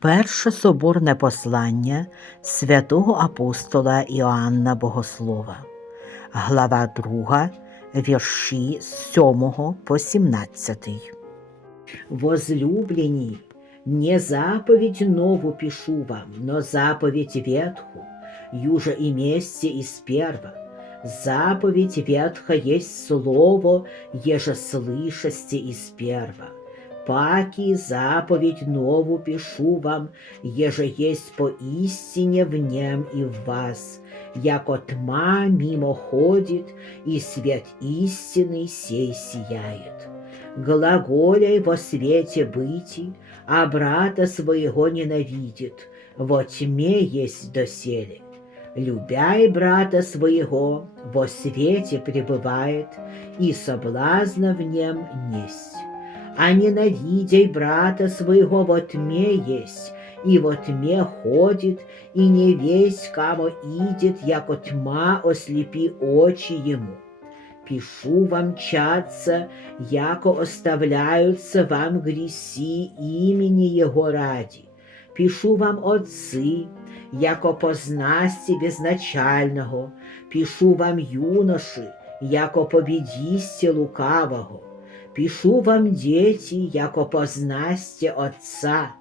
Перше соборне послання святого апостола Іоанна Богослова, глава 2, вірші з 7 по 17. Возлюблені, не заповедь нову пишу вам, но заповедь ветху, юже и месте из перва. Заповедь ветха есть слово, еже слышасте из перва. Паки заповедь нову пишу вам, еже есть по истине в нем и в вас, яко тьма мимо ходит, и свет истины сей сияет. Глаголяй во свете быти, а брата своего ненавидит, во тьме есть доселе. Любяй брата своего, во свете пребывает, и соблазна в нем несть. А ненавидяй брата своего во тьме есть, и во тьме ходит, и не весь, кому идет, яко тьма ослепи очи ему. Пишу вам чаться, яко оставляются вам греси имени Его ради. Пишу вам отцы, яко познасти безначального, пишу вам юноши, яко победисте лукавого. Пишу вам дети, яко познасте Отца.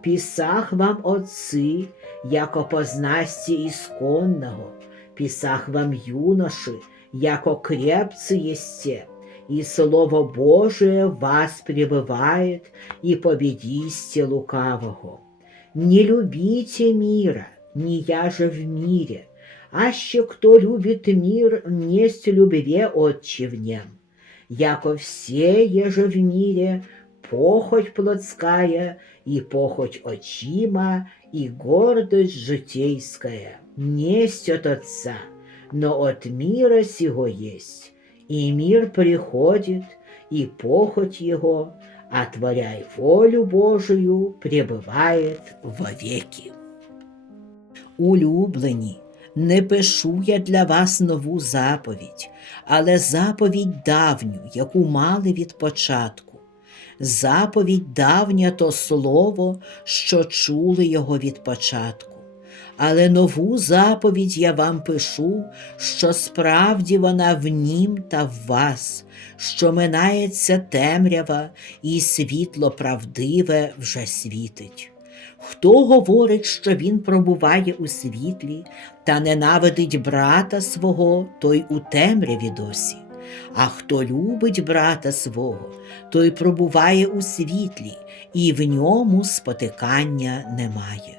Писах вам отцы, яко познасте исконного. Писах вам юноши, яко крепцы есте, и Слово Божие вас пребывает, и победисте лукавого. Не любите мира, не я же в мире, аще кто любит мир, несть любве отче в нем. Яко все еже в мире, похоть плотская, и похоть очима, и гордость житейская, несть от Отца, но от мира сего есть, и мир приходит, и похоть его, отворяй волю Божию, пребывает вовеки. Улюблені, не пишу я для вас нову заповідь, але заповідь давню, яку мали від початку. Заповідь давня то слово, що чули його від початку. Але нову заповідь я вам пишу, що справді вона в нім та в вас, що минається темрява, і світло правдиве вже світить. Хто говорить, що він пробуває у світлі та ненавидить брата свого, той у темряві досі. А хто любить брата свого, той пробуває у світлі, і в ньому спотикання немає.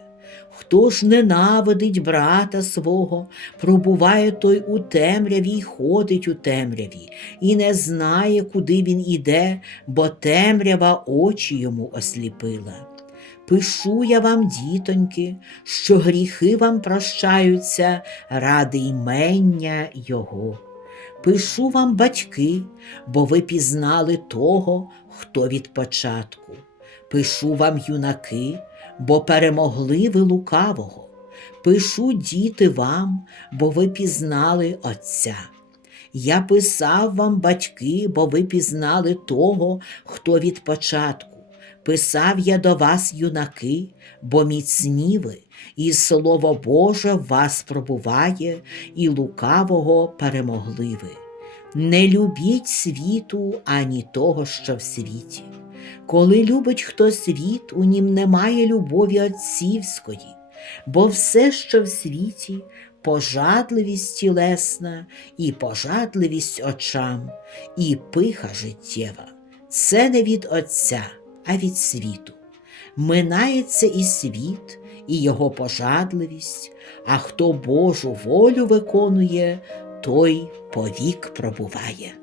Хто ж ненавидить брата свого, пробуває той у темряві й ходить у темряві, і не знає, куди він іде, бо темрява очі йому осліпила. Пишу я вам, дітоньки, що гріхи вам прощаються ради ймення Його. Пишу вам, батьки, бо ви пізнали того, хто від початку. Пишу вам, юнаки, бо перемогли ви лукавого. Пишу, діти, вам, бо ви пізнали Отця. Я писав вам, батьки, бо ви пізнали того, хто від початку. Писав я до вас, юнаки, бо міцні ви, і Слово Боже в вас пробуває, і лукавого перемогли ви. Не любіть світу ані того, що в світі. Коли любить хто світ, у нім немає любові отцівської, бо все, що в світі, пожадливість тілесна, і пожадливість очам, і пиха життєва, це не від Отця, а від світу. Минається і світ, і його пожадливість, а хто Божу волю виконує, той повік пробуває.